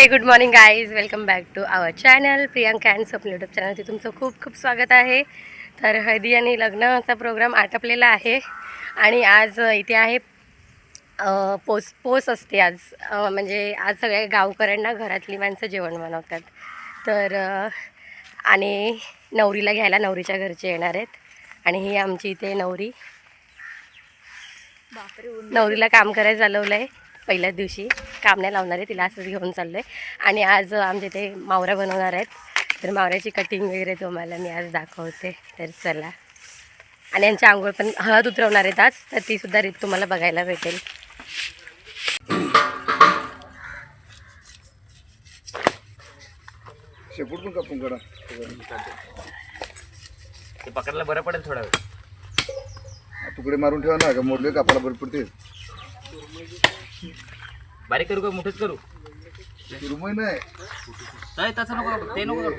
हे good morning guys, welcome back to our channel Priyanka and Swapna YouTube चॅनलवरती तुमचं खूप खूप स्वागत आहे. तर हळदी आणि लग्नाचा प्रोग्राम आटपलेला आहे आणि आज इथे आहे पोस असते आज. म्हणजे आज सगळ्या गावकऱ्यांना घरातली माणसं जेवण बनवतात. तर आणि नवरीला घ्यायला नवरीच्या घरचे येणार आहेत आणि ही आमची इथे नवरीला काम करायला चालवलं आहे. पहिल्याच दिवशी काम नाही लावणार आहे, तिला असंच घेऊन चाललं आहे. आणि आज आमच्या इथे मावऱ्या बनवणार आहेत, तर मावऱ्याची कटिंग वगैरे तुम्हाला मी आज दाखवते. तर चला. आणि यांच्या आंघोळ पण हळद उतरवणार आहेत आज, तर तीसुद्धा रीत तुम्हाला बघायला भेटेल. ते पकडायला बरं पडेल थोडा वेळ. तुकडे मारून ठेवा ना, का मोडले कापाला बरं पडते. बारीक करू का मोठंच करू? रुमय नाही तसं नको, ते नको करू.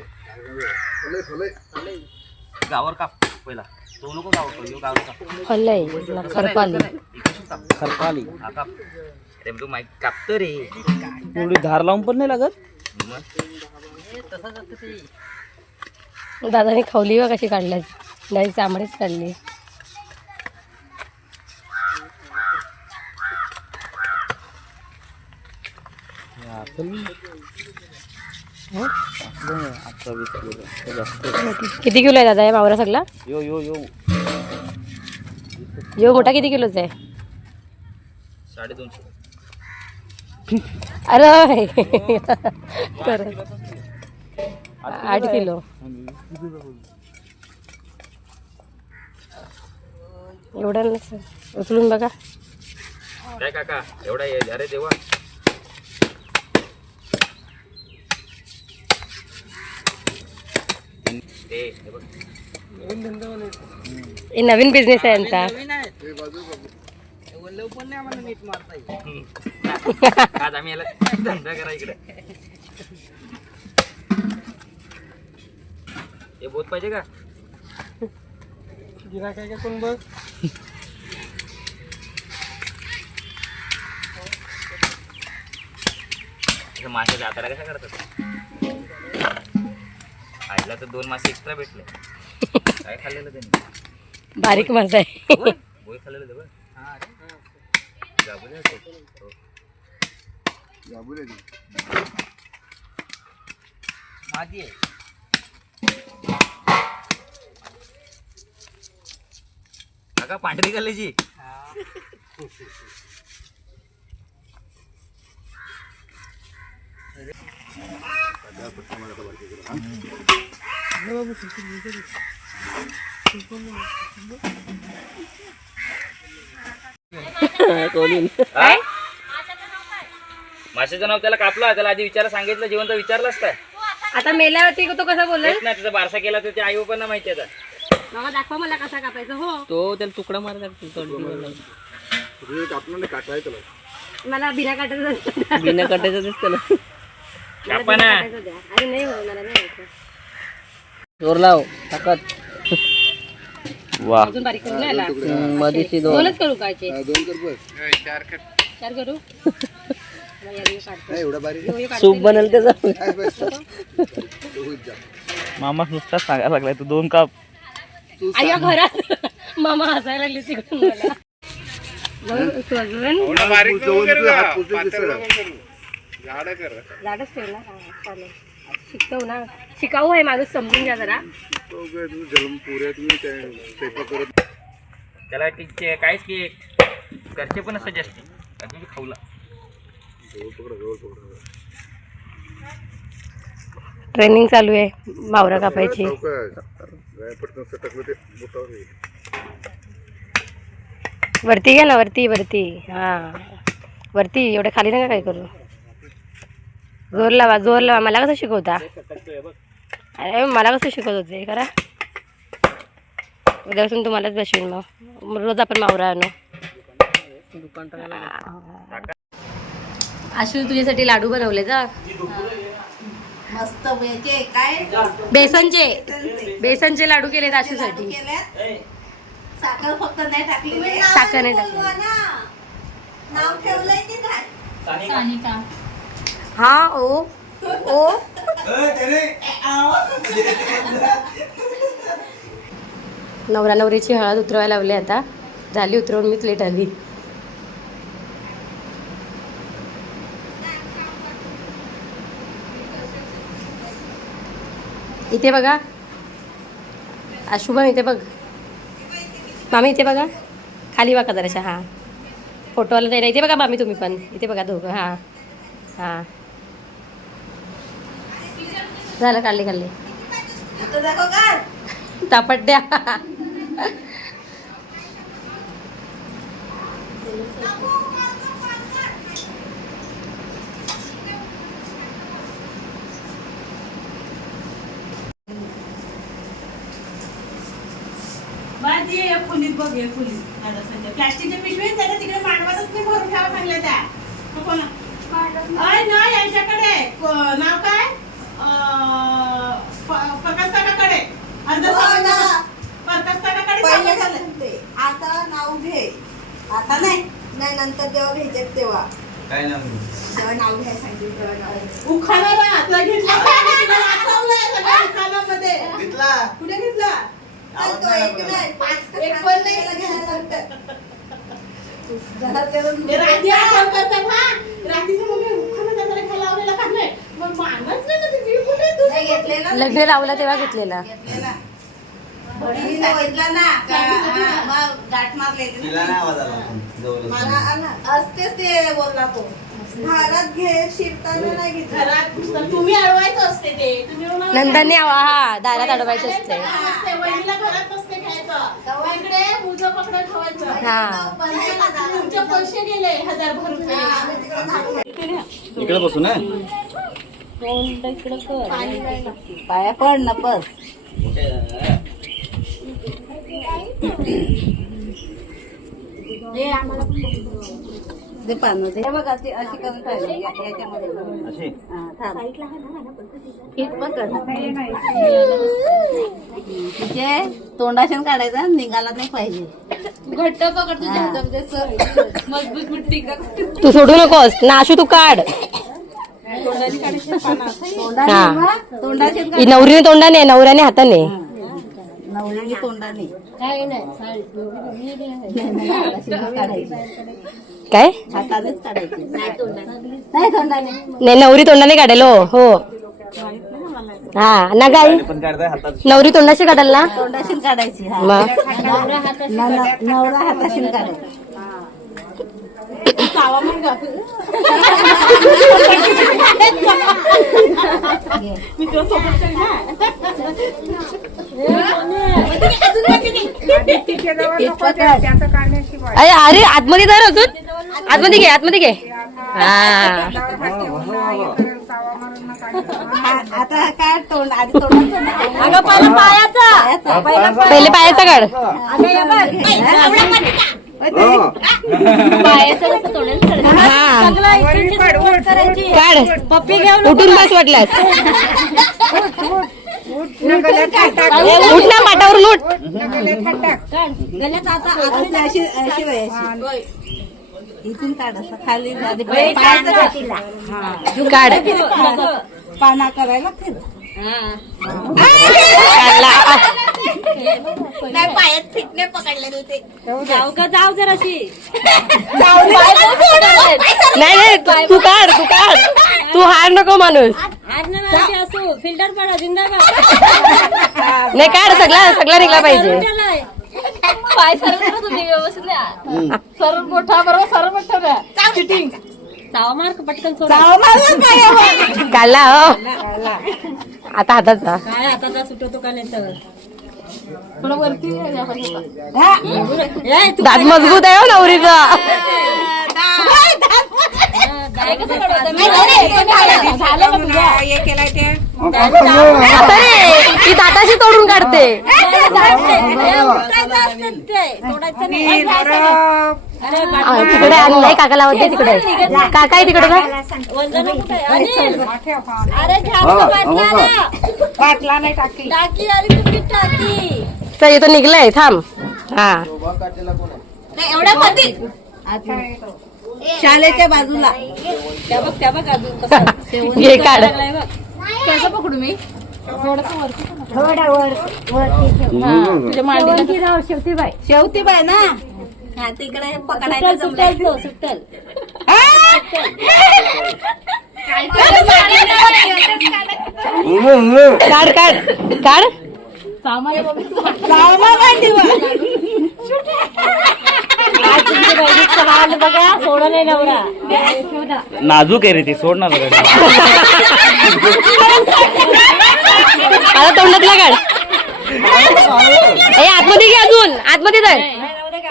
गावावर काप पहिला, तो नको गावावर करू, गावावर काप. हल्लय खरपाली हा काप. अरे तू माईक कापतो रे, एवढी धार लावून पण नाही लागत. दादाने खवली व कशी काढल्यात, नाही चांबडीच काढली. किती किलो आहे दादा या मावरा सगळा? यो यो यो यो मोठा किती किलोचा आहे? 250. अरे खरं 8 किलो. एवढा नसेल, उचलून बघा. काय काका एवढा आहे? अरे देवा, हे नवीन बिझनेस आहे यांचा. आज आम्ही याला धंदा करा इकडे. हे बोत पाहिजे का? काय कोण बघ. मासे हाताला कशा करतात? आईला तर 2 मासे एक्स्ट्रा भेटले. काय खाल्लेलं त्यांनी? बारीक मासा आहे. बोई खाल्लेलं ते बघ. मादी आहे. काका पांढरी कलेची माशाचं नाव त्याला कापलं, त्याला आधी विचारा सांगितलं, जिवंत विचारलंच काय? आता मेल्यावरती तो कसा बोलला? नाही त्याचा बारसा केला तर ते आई पण माहिती आता. बाबा दाखवा मला कसा कापायचा. हो, तो त्याला तुकडा मारला. मला बिना काटायचं बिना काटायचं त्याला कापा ना. अरे नाही हो, मला नाही यायचं. जोर लाव ताकद. वा, अजून बारीक करू नाही आला. मधीची दोन. दोनच करू कायचे? 2 कर बस. 4 करू. सूप बनल त्याचा. काय बस. मामा नुसता सांगायला लागलाय तू 2 काप. आया घरात मामा हसायला लागले तिकडून मला. झाडच ठेव ना. चालेल, शिकव ना. शिकाऊ आहे माणूस, समजून घ्या जरा. त्याला टीचे काहीच की घरचे पण असं जास्ती अजून खाऊला. ट्रेनिंग चालू आहे मावरा कापायची. वरती घ्या ना, वरती वरती. हा वरती, एवढे खाली नका काय करू. जोर लावा, जोर लावा. मला कसं शिकवता? अरे मला कसं शिकवत होते करा. उद्यापासून तुम्हालाच बसवीन. मग रोज आपण मावरा आणू. आशू तुझ्यासाठी लाडू बनवले का? मस्त काय बेसनचे लाडू केलेत आशूसाठी. साखर फक्त नाही टाकली. साखर नाही टाकली. नाव ठेवलंय की काय? सानिका. हा ओ ओ नवरा नवरीची हळद उतरवायला लावली आता. झाली उतरवून मीच लेट आली. इथे बघा शुभम, इथे बघ मामी, इथे बघा खाली बघा जराशा. हां फोटोवाला नाही, इथे बघा मामी तुम्ही पण, इथे बघा दोघं. हां हां झालं, काढले काढले इथं दाखव का? तापट्या. माझी ये फुलीत बघ, ये फुलीत दादा संजय प्लास्टिकच्या पिशवीत त्याला तिकडे मांडवातच नाही भरून ठेवा सांगल्या त्या. तो कोणा अय ना यांच्याकडे नाव काय प्रकाशकाकडे प्रकाशकाकडे आता नाव घे. आता नाही नाही नंतर जेव्हा घ्यायचे तेव्हा काय नाव जेव्हा नाव घ्यायला सांगितलं तेव्हा नाव उखाणाला हातला घेतला उखाणामध्ये कुठे घेतला? तर तो एक नाही, पाच एक पण नाही. त्याला घ्यायला सांगतात. घरात जेवण ते रात्री आठवण करतात ना, रात्रीचं मम्मी उखाणा त्याला खायला लावलेला का नाही, मग मागच नाही ना, ते मी कुठे तू नाही घेतलेला लग्न लावलं तेव्हा घेतलेला. घेतलेला बहिणीने सांगितलं ना का हा, मग गाठ मारले तिला नाही आवाज आला पण जवळ मला आला. असतेच ते बोलला तो घरात घे शिरताना नाही घेतलं. घरात नुसतं तुम्ही अडवायचं असते ते, तुम्ही म्हणा- नंदांनी हा दारात अडवायचे असते. नसते, वहिनीला घरात नसते घ्यायचं, इकडे मुजं पकडत ठेवायचं. हा तुमचे पैसे गेले 1000 रुपये. इकडे बसू ना. पाया पड ना बस. ते पान ते बघ अशी अशी करून ठेवली याच्यामध्ये. अशी हा, थांब. हीच पकड. तिचे तोंडाशन काढायचा, निघाला नाही पाहिजे. घट्ट पकड तुझ्या हातामध्ये सर मजबूत मिट्टी कर. तू सोडू नकोस ना, आशू तू काढ. हा तोंडाशन ही नवरीने तोंडाने, नवऱ्याने हाताने. नवऱ्याने तोंडाने काढायची, काय हातानेच काढायची. नाही तोंडाने. नाही, नवरी तोंडाने काढेल. हो हा ना गाई, पण काढताय हातात. नवरी तोंडाशी काढेल ना. तोंडाशीन काढायची. हा. मग नवरा हाताशीन काढायची. अरे अरे आतमध्ये धर, अजून आतमध्ये घे, आतमध्ये घे. हा आता काय तोंड आधी तोंडाचं पहिले पायाचा काढ. हा काढ, पप्पी घेऊन उठून बस वाटल्यास. उठ ना, पाटावरून उठ. इथून काढ असं खाली आधी पायाचं काढ. पाना करायला फिर. काढला. नाही पायात फिटणे पकडले होते. नाही नाही, तू काढ, तू काढ, तू हार नको माणूस. फिल्टर पडा जिंदाबाद. नाही काढ, सगळा सगळा निघला पाहिजे. पाय सरळ तुम्ही व्यवस्थित सरळ मोठा बरोबर सरळ मोठा द्या. फिटिंग चावा मार्क पटकन सोडा. काढला हो. आता हाताचा काय आता सुटवतो का नाही तर दात मजबूत आहे हो नवरीचा. आता रे ती दाताशी तोडून काढते. तिकडे आणि नाही, काका लावते तिकडे. काका आहे तिकडे का? पाटला नाही टाकी. टाकी आली तुमची टाकी. तर येतो निघलाय, थांब. हा एवढ्या मध्ये शाळेच्या बाजूला त्या बघ अजून कसं शेवंती घे काढ. लागलाय बघ. कसं पकडू मी तुझ्या मांडीला शेवतीबाई ना हा तिकडे पकडायचं जमलं. सुट्टल काढ काढ काढ. बघा सोडा नाही नवरा नाजूक आहे रे ती, सोड ना जरा. आता तोंडातला काढ. ए आतमध्ये घे, अजून आतमध्ये जाय,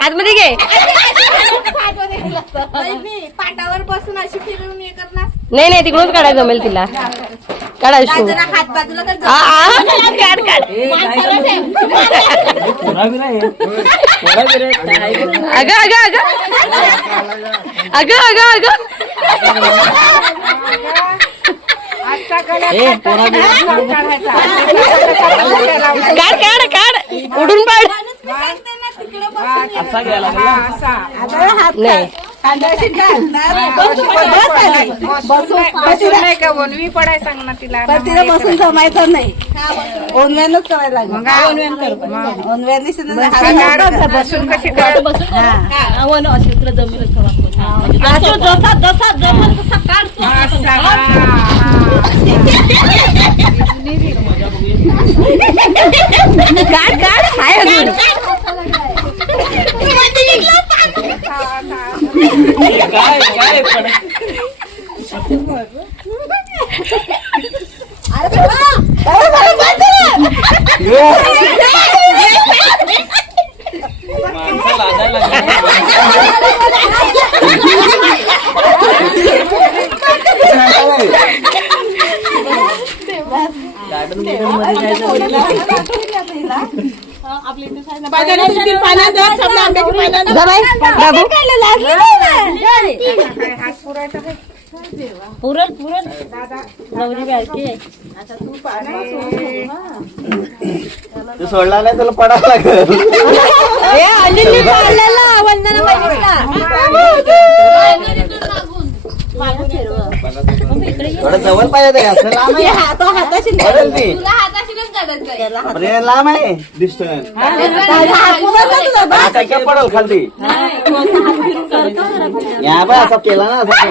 आतमध्ये घे. पाटावर बसून अशी फिरून हे करणार. नाही नाही तिकडूनच काढायला जमेल तिला. काढ आयशू. जरा हात बाजूला कर. काढ काढ. अगं अगं अगं अगं अगं अगं काढ काढ काढ. उडून पाड. असा घ्यायला लागला. नाही तिला बसून जमायचं नाही. ओनव्यानच करायला लागलं. ओनव्यान कर. ओनव्याने बसून कशी अशी तुला जमेल जसा जसा जसा जमेल तसा काढतो. काढ काढ. हाय अजून. काय काय पण माणसं लाजायला जा बाई, बाबू. पुरण पुरण नवरी बायकी आहे. तू सोडला नाही तुला पडायला लागल. ए अलीने पाळलेला वंदना बहिणीला. थोडं जवळ पाहिजे असं लांब आहे. हाताशी पडेल ती. तुला हाताशीच काढायचं. अरे लांब आहे डिस्टन्स. पडेल खाली. या बा असं केला ना असं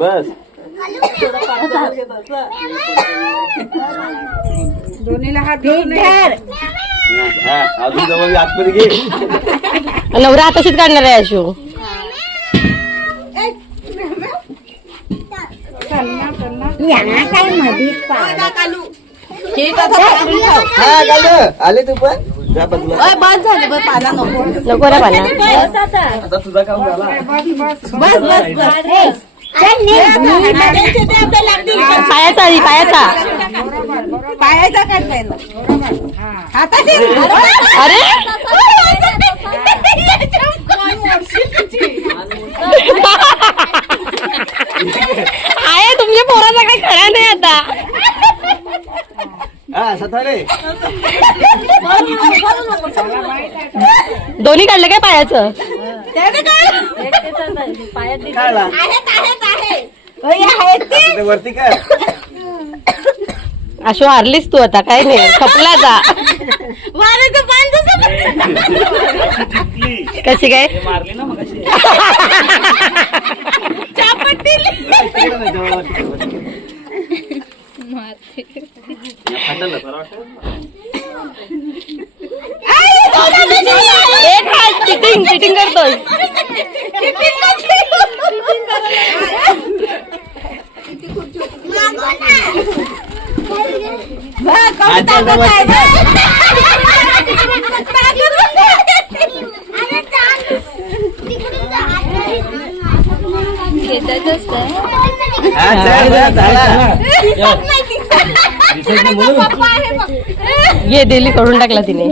बस. हा अजून जवळ आतमध्ये घे. नवरा आताशीच काढणार आहे आयशू. हा गालं आले तू पण जा बदला. बस झाली बस. पाला नको. नको रे पाला. आता तुझा काम झाला. बस बस बस. पायाचा आधी पायाचा. पायाचा काढ पहिला. हाताशी. अरे आहे तुमच्या पोराचा काही खरा नाही आता. हा सथारे दोन्ही काढलं काय पायाचं. काढला ते वरती कर. आशू हारलीस तू आता. काय नाही खपला जा. कशी काय मारली ना मग चिटिंग चिटिंग करतोय. ये दिली सोडून टाकला तिने.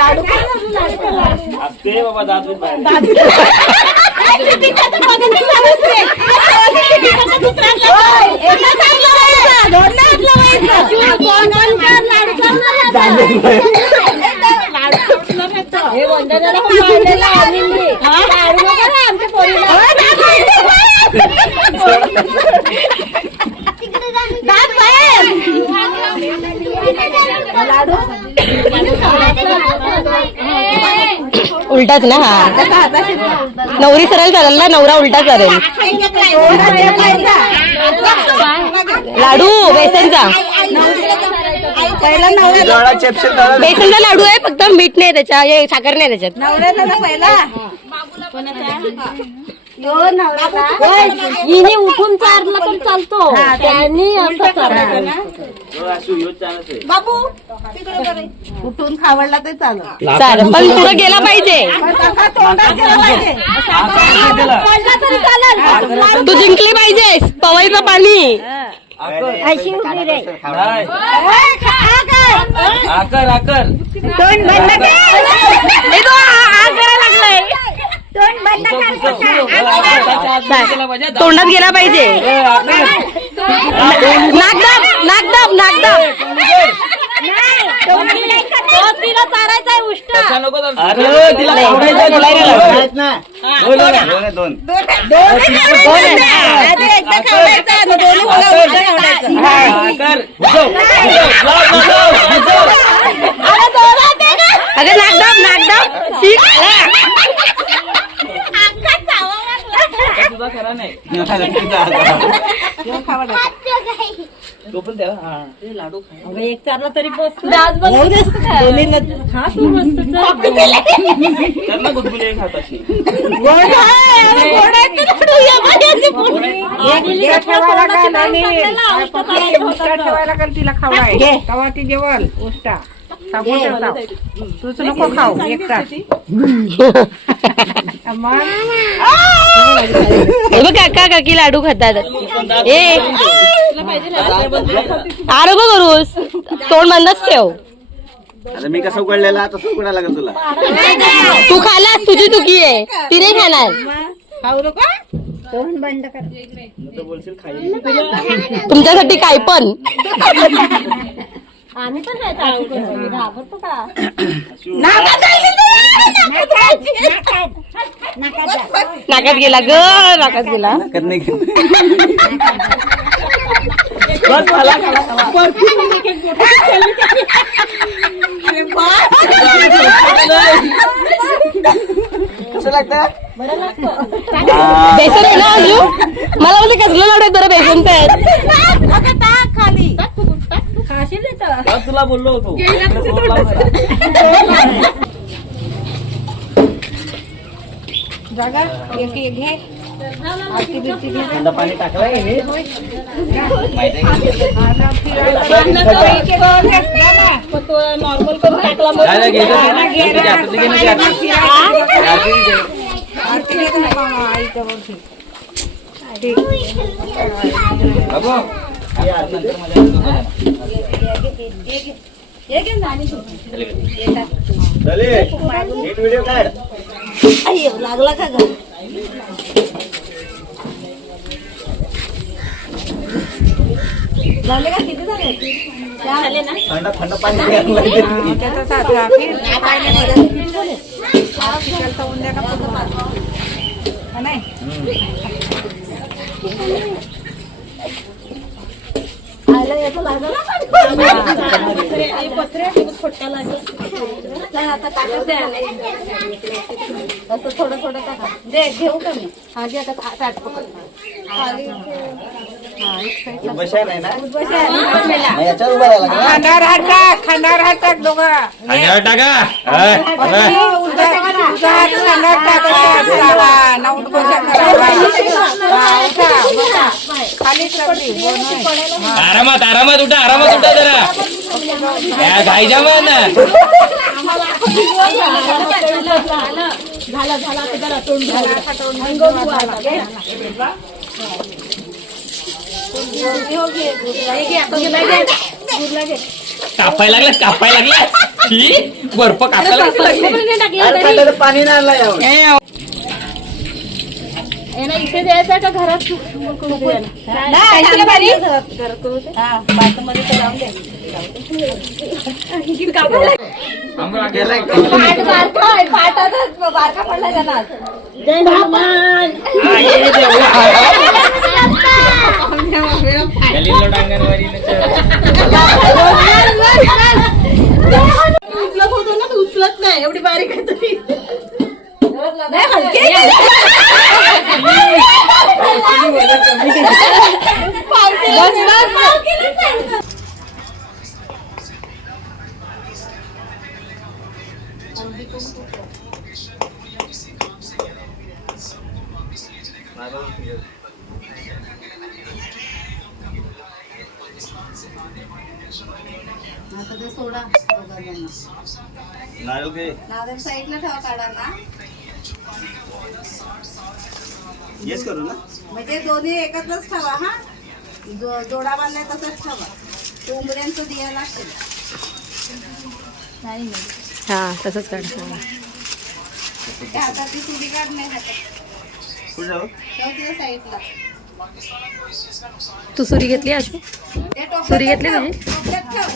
असते बाबा दादू बाहेर. हे वंदनाला पण मारलेला आम्ही. लाडू नका ना आमच्या पोरीला. उलटाच ना हा. नवरी सरळ चालेल ना, नवरा उलटा चालेल. लाडू बेसनचा बेसनचा लाडू आहे, फक्त मीठ नाही त्याच्या, हे साखर नाही त्याच्यात. हिने उठून चारला तर चालतो, त्यांनी असं करायचं ना. उठून खावडला ते चालू. चालेल, पण पुढे गेला पाहिजे. तू जिंकली पाहिजेस. पवईचं पाणी आकर आकर हे तो आ करायला लागलाय. तोंडात गेला पाहिजे. नागदाब नागदाब नागदाब. तिला चारायचा आहे उष्ट. अरे तिला दोन अगं नागदाब नागदाब सीट तुझा खरा नाही तो पण त्याला. हा एक चारला तरी बस. हा तू मस्त त्यांना गुदगुले खात अशी. तिला खावाय तवा ती जेवल उष्टा तूच नको खाऊ एकटा. हे बघ काका काकी लाडू खातात. ए आरोग्य करूस, तोंड बंदच ठेव. आता मी कसं उघडलेला तसं उघडायला लागेल तुला. तू खालास, तुझी चुकी आहे, ती नाही खाणार. खाऊ नका. तुमच्यासाठी काय पण. आम्ही पण काय घाबरतो का. नाकात गेला ग, नाकात गेला. कसं लागतं? बेसन आहे ना अजून. मला म्हणजे कसलं लाडू आहे, बरं बेसनचं आहे. तुला बोललो होतो. थंड पाणी टाकलंय नॉर्मल करून टाकला. व्हिडिओ काढ. लागला का ग. झाले का किती झाले थंड थंड पाणी असं थोडं थोडं टाका. दे घेऊ का मी. हा घे आता ताट पकड. बशा नाही ना याच्यावर उभा राहिला का? खांदार हात टाक, खांदार हात टाक दोघा. खांदार खाली आरामात आरामात उठा, आरामात उठा जरा. घाईच्या मग ना. कापाय लागला, कापाय लागला. बर्फ कापायला खाल्लं पाणी नाही आणलं यावं. इथे द्यायचा का घरात बारका पडला त्यांना उचलत होतो ना, तू उचलत नाही, एवढी बारीक आहे तरी. आता ते सोडा दोघांना. नारळ साईडला ठेवा काढायला. येस करू ना. म्हणजे दोन्ही एकत्रच ठेवा हा. जोडा बांधलाय तसंच ठेवा. उंबऱ्यांचं दिया लागते. हां तसंच काढ. त्या हातातली सुरी काढ नाही हातात. कुठे जाऊ? ठेव तिला साईडला. तू सुरी घेतली आशू? त्या टोपल्यात सुरी घेतली ठेव. तुझी? टोपल्यात ठेव.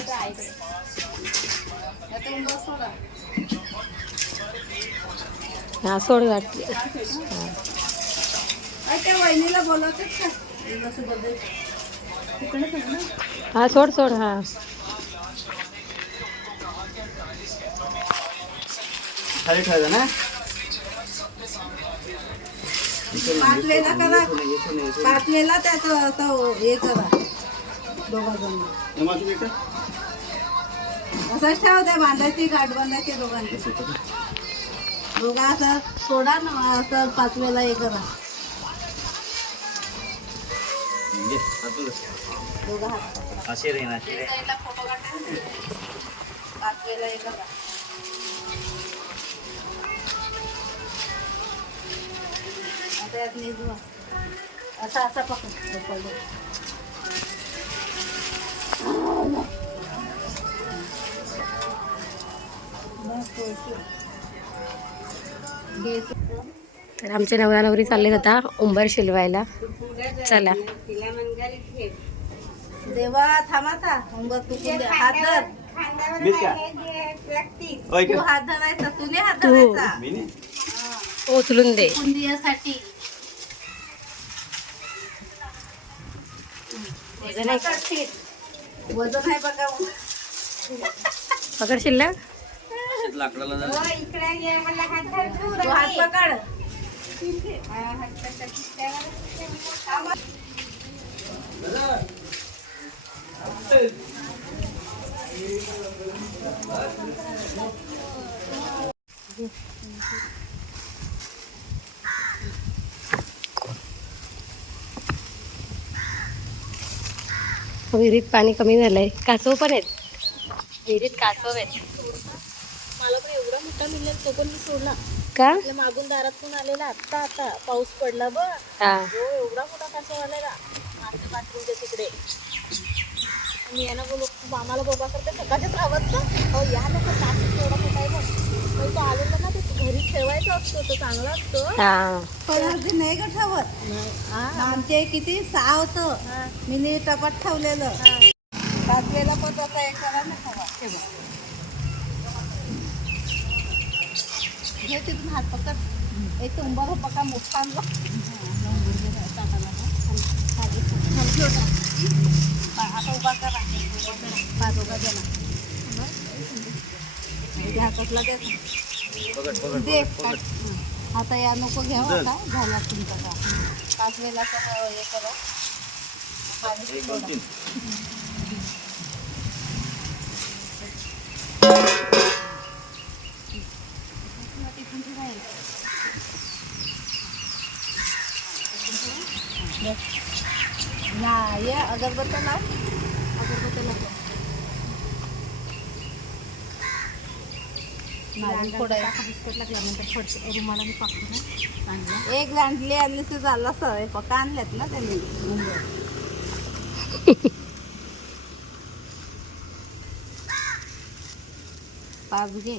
आता उंबर सोडा. हां सोड घातली. त्या वहिनीला बोलवतेच का? दिवसभर. हां सोड सोड. हां खाली ठेवायचं ना. पाच वेळेला करा. पाच वेळेला त्याचं असं हे करा दोघा जण. असंच ठेवा. त्या बांधायची गाठ बांधायची दोघांची. दोघा असं सोडा ना. असं पाच वेळेला हे करा. दोघा हात असे रे ना. साईडला फोटो काढा. पाच वेळेला हे करा. आता यात निजवा. असा असा पकड. तर आमचे नवरा नवरी चाललेत आता उंबर शिलवायला. चला. देवा थांबाता. उंबर तू हात धर. तू हात धरायचा. तुने हात धरायचा. उचलून दे. कुंदियासाठी वजन आहे बघा. पकडशील ना? लाकडाला तू हात पकड. विहिरीत पाणी कमी झालंय. कासव पण आहेत विहिरीत. कासव आहेत. मला पण एवढा मोठा मिळाला तो पण मी सोडला. का? आपल्या मागून दारातून आलेला आता पाऊस पडला बघ. हा हो एवढा मोठा कासव आलेला मागच्या बाथरूमच्या तिकडे. आणि यानं बोलू आम्हाला बाबा करते सकाळच्याच आवडतं. हो या लोक कासव एवढा मोठा आहे बघ. पण तो आलेला ना ते घरी ठेवायचा असतो. तो चांगला असतो. हा पण नाही का ठेवत. आमचे किती 6 होतं. मी टपात ठेवलेलं. 5 वेळेला पण तसा एक करा ना ठेवा. घे तिथून हात पकड. एक उंबर पका मोठा आणला. आता उभा करा. पाच उभा द्या ना. हातातला द्या. दे आता या नको घ्यावं. आता झाला तुमचा का 5 वेळेला हे करा. ना ये अगरबत्त्या लाव. अगरबत्त्या लाव. एक लांडली आणली तर झाला सवय. पक्का आणल्यात ना त्यांनी. तास घे.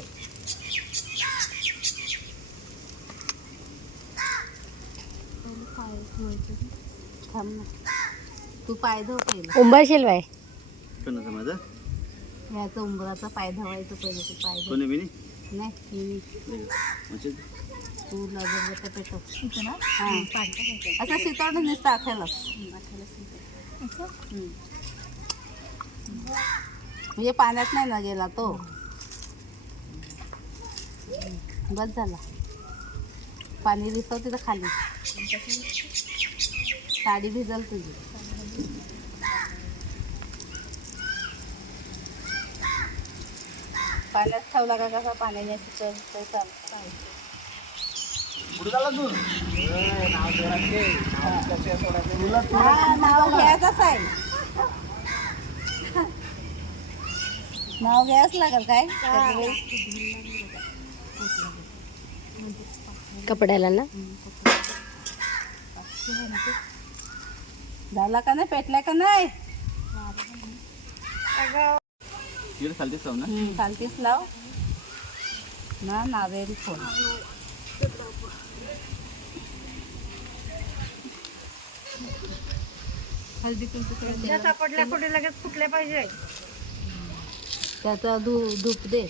थांब ना. तू पाय धुव पहिलं. उंबरशील बाय. कोणाचं माझं ह्याचा उंबराचा पाय धवायचं पहिलं. तू पाय धुव. कोणी बिनी नाही म्हणजे तू लगेच पेटव ना. हां असं शितवणं नुसतं आखायला म्हणजे पाण्यात नाही ना गेला तो. बस झाला. पाणी दिसतं तिथं खाली. साडी भिजल तुझी. पाण्यात ठेवला का कसा पाण्याने शिकवतो चालतं. नाव घ्यायचंच आहे. नाव घ्यायच लागेल काय. कपड्याला ना. झाला का नाही. पेटला का नाही. खालती जाऊ ना. चालतीस लाव ना. Novel phone. हळदी कुंकू सापडल्या कुठे लगेच फुटले पाहिजे. त्याचा धूप दे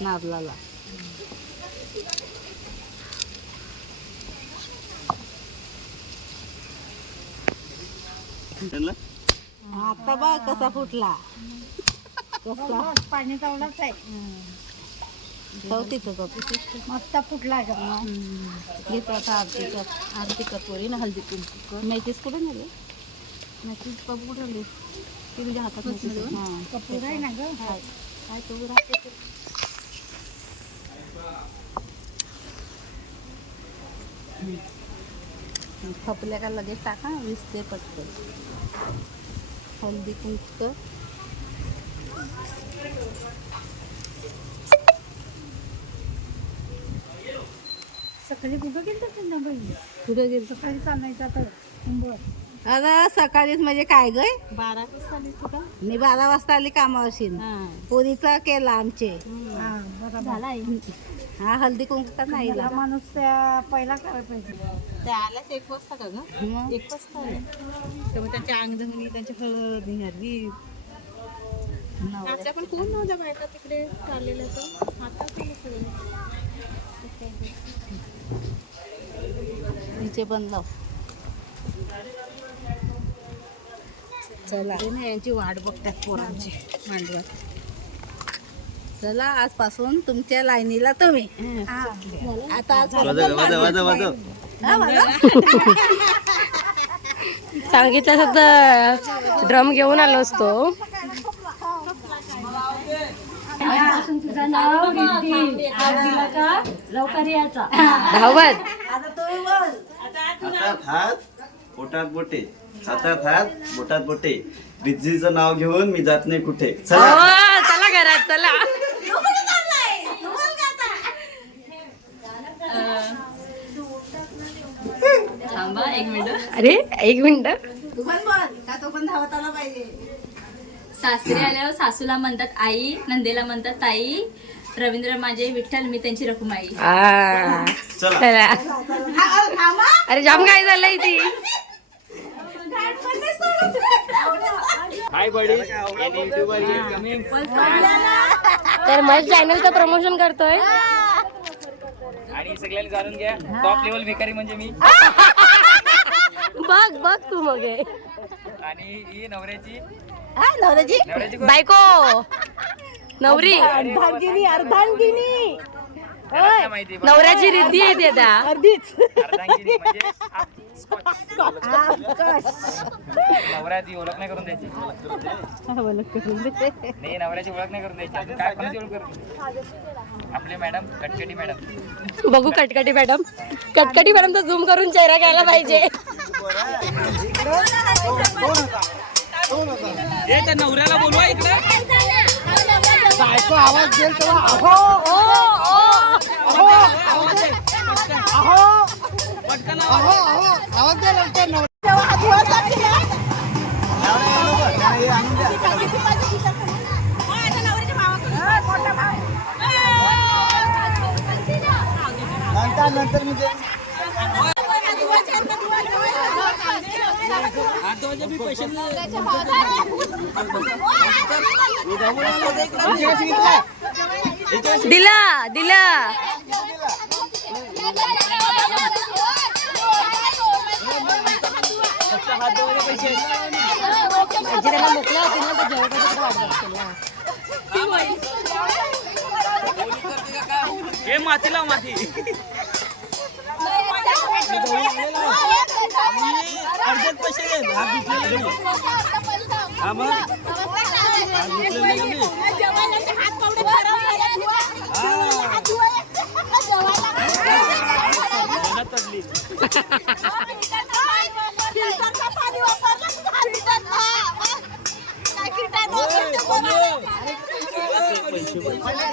नारळाला. आता बघ कसा फुटला. कसला पाणी चावलाच आहे. मस्त फुटला का. घेतो आता आरती कटोरी ना. हळदी कुंकू मेथीच कुठे नेले. मेथीच कप कुठे आले. ती तुझ्या हातात हां कपूर आहे ना ग. काय तो राहते. खपल्या का लगेच टाका. विसते पटकन. हळदी कुंकू सकाळी कुठं गेलं त्यांना बहिणी. कुठे गेलं. सकाळी चालायचा तर आता सकाळीच म्हणजे काय ग. 12 वाजता आली तुला. मी 12 वाजता आली कामावरशी. पोरीचा केला आमचे. झाला हा हळदी कुंकू का नाही. माणूस त्या पहिला करायला पाहिजे. त्या आल्याच 1 वाजता का ग. 1 वाजता आल्या. तेव्हा त्यांची अंगधवणी त्यांची हळद निघाली. आपल्या पण कोण नव्हत्या बायका तिकडे चाललेल्या तर आता तिचे पण लाव. चला यांची वाट बघतात पोरांची मांडवात. चला आजपासून तुमच्या लाईनीला तुम्ही. आता सांगितलं शब्द ड्रम घेऊन आलो असतो. धावत हातात हात पोटात बोटे. हातात हात बोटात बोटे. बिझीचं नाव घेऊन मी जात नाही कुठे. चला घरात चला. थांबा 1 मिनिट. अरे 1 मिनिट. तू पण बोल का. तो पण धावत आला पाहिजे. सासरे आल्यावर सासूला म्हणतात आई, नंदेला म्हणतात ताई. रवींद्र माझे विठ्ठल, मी त्यांची रखुमाई. चला. अरे जाम काय झालंय ती. तर माझ्या चॅनलचं प्रमोशन करतोय. आणि सगळ्यांना जाणून घ्या टॉप लेवल भिकारी म्हणजे मी. बघ तू मग. आणि ही नवऱ्याची नवऱ्याची बायको. नवरी अर्धांगिनी. अर्धांगिनी माहिती नवऱ्याची रिद्धी येते त्या. अर्धांगिनी म्हणजे नवऱ्याची ओळख नाही करून द्यायची. नाही नवऱ्याची ओळख नाही करून द्यायची. काय कोणाची ओळख करून. आपले मॅडम कटकटी मॅडम. बघू कटकटी मॅडम. कटकटी मॅडमचा झूम करून चेहरा घ्यायला पाहिजे. त्या नवऱ्याला बोलवा इकडे. आवाज देईल तेव्हा आवाज द्यायला. नंतर मी ते दिला दिला त्याला मोकळा होती ना तर जेवणाची वाट बघते ना. हे माती लाव माती अर्जंट पैसे घे हा मग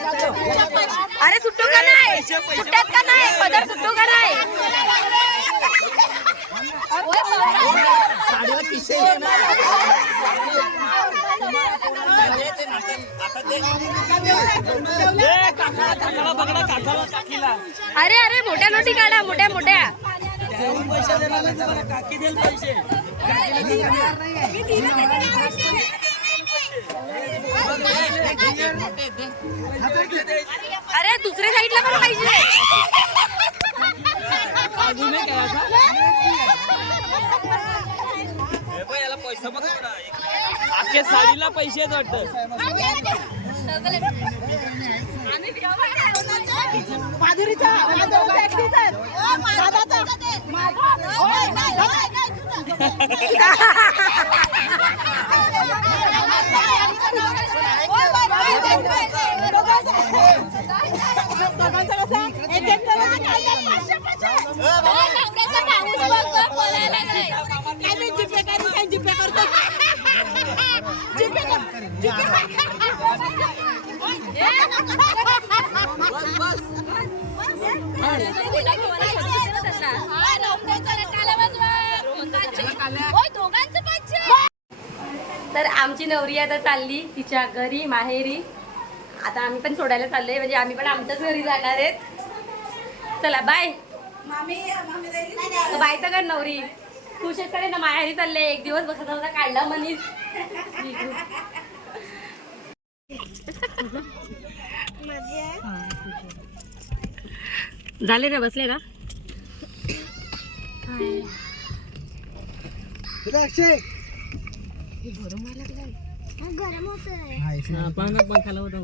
अरे सुट्टू का नाही सुट्ट्यात का नाही पदर सुट्टू का नाही अरे अरे मोठ्या नोटी काढा मोठ्या मोठ्या काकी देईल पैसे अरे दुसऱ्या साईडला पण पाहिजे अजून याला पैसा बघ आखे साडीला पैसे वाटत माधुरीचा तर आमची नवरी आता चालली तिच्या घरी माहेरी. आता आम्ही पण सोडायला चाललोय म्हणजे आम्ही पण आमच्याच घरी जाणार आहेत. चला बाय बाय तर कर नवरी खुशच करे ना माहेरी चालले एक दिवस बसत होता काढला मनीस झाले ना बसले ना गरम होत पंखाला होता